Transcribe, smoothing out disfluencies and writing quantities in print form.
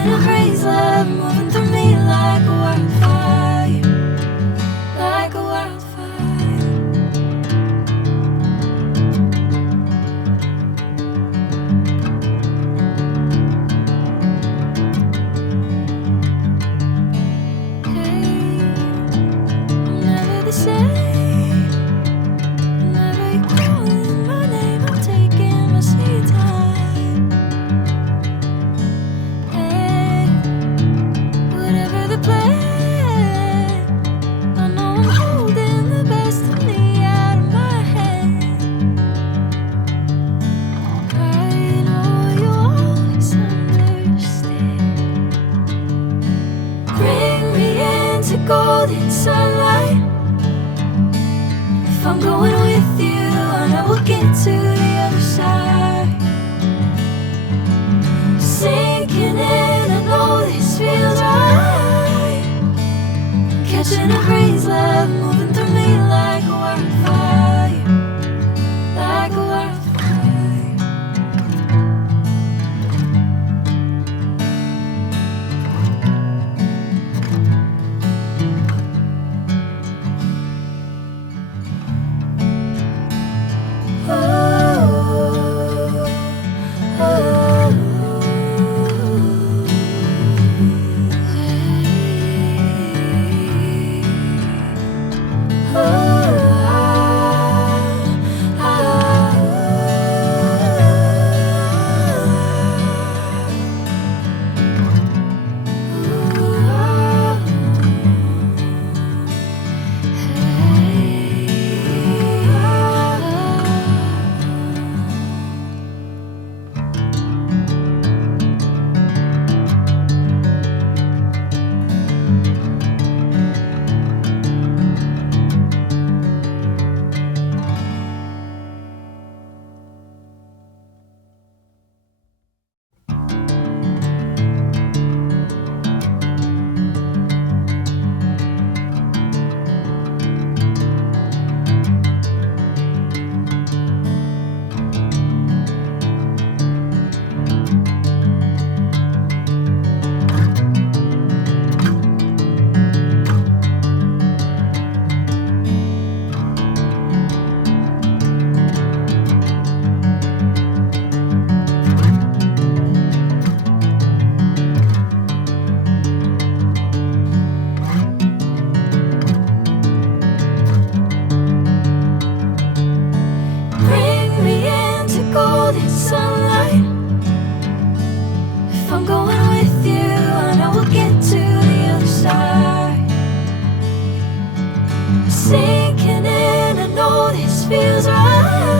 Catching a breeze, love moving through me like a wildfire, like a wildfire. Hey, I'm never the same. Whenever you're calling my name, I'm taking my sweet time. Hey, whatever the plan, I know I'm holding the best of me out of my hand. I know you'll always understand. Bring me into golden sunlight. If I'm going with you, I know we'll get to the other side. Sinking in, I know this feels right. Catching a breeze, love moving through me like a wildfire, like a wildfire. Bring me into golden sunlight. If I'm going with you, I know we'll get to the other side. Sinking in, I know this feels right.